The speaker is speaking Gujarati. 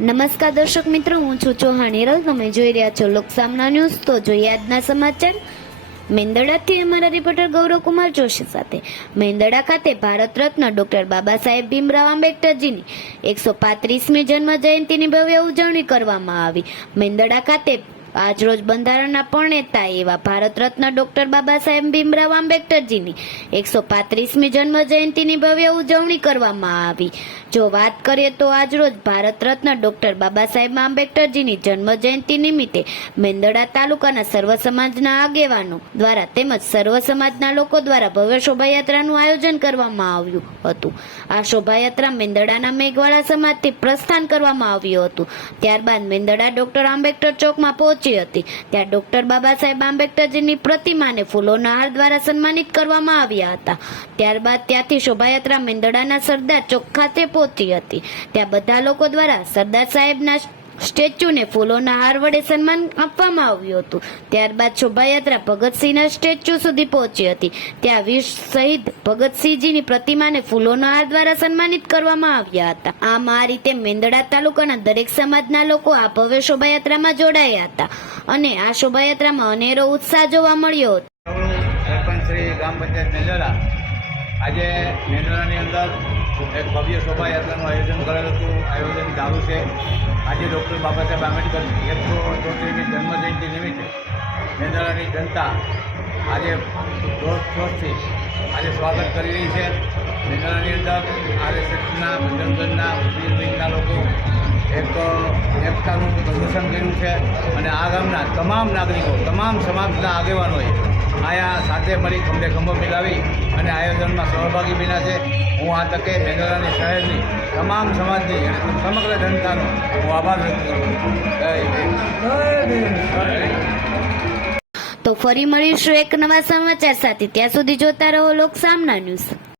નમસ્કાર દર્શક મિત્રો, હું છું ચૌહાણ હિરલ. તમે જોઈ રહ્યા છો લોકસામના ન્યૂઝ. તો જોઈએ આજના સમાચાર. મેંદડાથી અમારા રિપોર્ટર ગૌરવકુમાર જોશી સાથે. મેંદડા ખાતે ભારત રત્ન ડોક્ટર બાબા સાહેબ ભીમરાવ આંબેડકરજીની એકસો પાંત્રીસમી જન્મ જયંતિની ભવ્ય ઉજવણી કરવામાં આવી. મેંદડા ખાતે આજરોજ બંધારણના પ્રણેતા એવા ભારત રત્ન ડોક્ટર બાબા સાહેબ ભીમરાવ આંબેડકરજીની એકસો પાંત્રીસમી જન્મ જયંતિની ભવ્ય ઉજવણી કરવામાં આવી. જો વાત કરીએ તો આજરોજ ભારત રત્ન ડોક્ટર બાબા સાહેબ આંબેડકરજીની જન્મ જયંતિ નિમિત્તે મેંદડા તાલુકાના સર્વ સમાજના આગેવાનો દ્વારા તેમજ સર્વ સમાજના લોકો દ્વારા ભવ્ય શોભાયાત્રાનું આયોજન કરવામાં આવ્યું હતું. આ શોભાયાત્રા મેંદડાના મેઘવાળા સમાજથી પ્રસ્થાન કરવામાં આવ્યું હતું. ત્યારબાદ મેંદડા ડોક્ટર આંબેડકર ચોકમાં પહોંચી હતી. ત્યાં ડોક્ટર બાબા સાહેબ આંબેડકરજીની પ્રતિમાને ફૂલોના હાર દ્વારા સન્માનિત કરવામાં આવ્યા હતા. ત્યારબાદ ત્યાંથી શોભાયાત્રા મેંદડાના સરદાર ચોક ખાતે પહોંચી હતી. ત્યાં બધા લોકો દ્વારા સરદાર સાહેબના સ્ટેચ્યુને ફૂલોના હાર વડે સન્માન આપવામાં આવ્યું હતું. ત્યારબાદ શોભાયાત્રા ભગતસિંહના સ્ટેચ્યુ સુધી પહોંચી હતી. ત્યાં વીર શહીદ ભગતસિંહજીની પ્રતિમાને ફૂલોના હાર દ્વારા સન્માનિત કરવામાં આવ્યા હતા. આમ આ રીતે મેંદડા તાલુકાના દરેક સમાજના લોકો આ ભવ્ય શોભાયાત્રામાં જોડાયા હતા અને આ શોભાયાત્રામાં અનેરો ઉત્સાહ જોવા મળ્યો હતો. આજે મેંદડાની અંદર એક ભવ્ય શોભાયાત્રાનું આયોજન કરેલું હતું. આયોજન ચાલુ છે. આજે ડૉક્ટર બાબા સાહેબ આંબેડકર એકસો ચોત્રીસમી જન્મજયંતિ નિમિત્તે મેંદરાની જનતા આજે જોરશોરથી આજે સ્વાગત કરી રહી છે. મેંદરાની અંદર આરએસએસના ભજનગંજના મુસ્લિમ લીગના લોકો એક, એકતાનું પ્રદર્શન કર્યું છે. અને આ ગામના તમામ નાગરિકો, તમામ સમાજના આગેવાનોએ આયા સાથે મળી ખંભે ખંભો મિલાવી અને આયોજનમાં સહભાગી બન્યા છે. હું આ તકે મેઘાલયની શહેરની તમામ સમાજની અને સમગ્ર જનતાનો હું આભાર વ્યક્ત કરું. તો ફરી મળીશું એક નવા સમાચાર સાથે. ત્યાં સુધી જોતા રહો લોક સામના ન્યૂઝ.